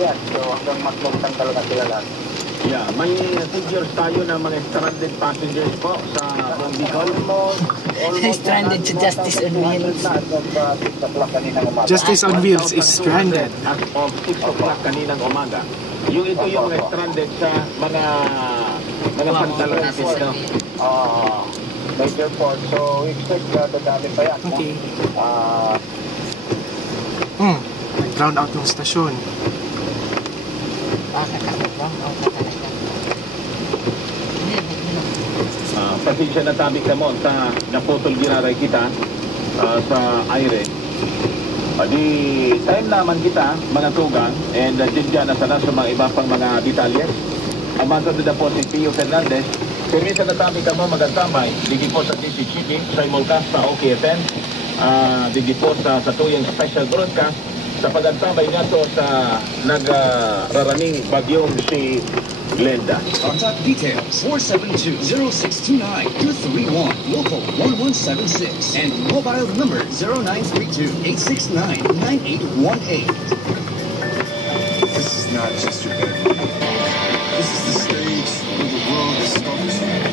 Yan, so hanggang matlog lang talaga sila lahat. Yeah, may figures tayo ng mga stranded passengers po sa Bicol. Stranded to Justice on Wheels. Justice on Wheels is stranded. As of 6 o'clock kaninang umaga. Ito yung mga stranded sa mga pantalan. Major port. So, we expect dadami pa yan. Okay. Drown out ng stasyon. Pasensya na tabi ka mo sa naputol giraray kita sa aire. Di time naman kita mga tugang and dyan na sana sa mga iba pang mga detalyes. Amasa na po si Pio Fernandez. Permisa na tabi ka mo magantamay. Digi po sa DCCP, simulcast sa OKFM. Digi po sa tuyang special broadcast. Sa pagantambay nga to sa nagraraming bagyong si Glenda. Contact details 472-0629-231, local 1176, and mobile number 0932-869-9818. This is not just your bed. This is the stage where the world is focusing.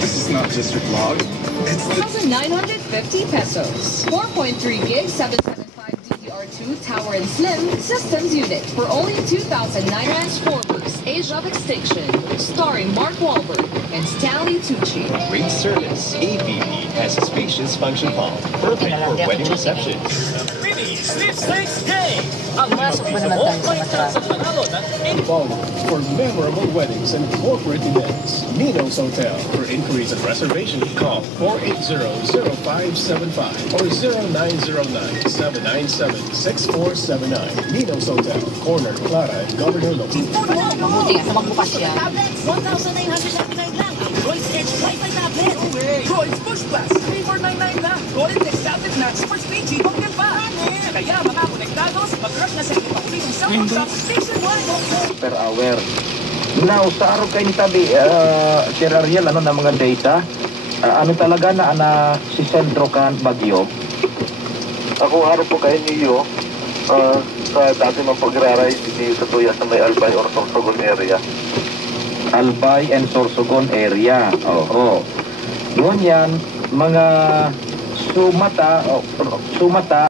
This is not just your blog. It's the 1,950 pesos. 4.3 gig, 775 DDR2 Tower and Slim Systems unit for only 2,009 Transformers Age of Extinction, starring Mark Wahlberg and Stanley Tucci. Great service. AVP has a spacious function hall, perfect for wedding receptions. Sweepstakes Day! Ang mapapisa mo may chance at manalo ng For memorable weddings and corporate events. Minos Hotel. For inquiries and reservation, call 480-0575 or 0909-797-6479. Minos Hotel, Corner, Clara, and Governor Lopez. Mabuti nga sa magbukas siya. tablets, 1,999 lang. Ang Droids Edge Wi-Fi tablet. Droids Push Plus, 3,499 lang. Golden Text tablet na super speed, cheap ang pa. Kaya mga konektados, mag-rush na sa inyong pahuling cellphone shop Station 1. Per hour. Now, sa araw kayo ni Tabi, Sir Ariel, ano na mga data? Ano talaga na si Centro Can Bagyo? Ako araw po kayo niyo sa dati ng pagraray dito sa tuya sa may Albay or Sorsogon area. Albay and Sorsogon area. Oo. Doon yan, mga sumata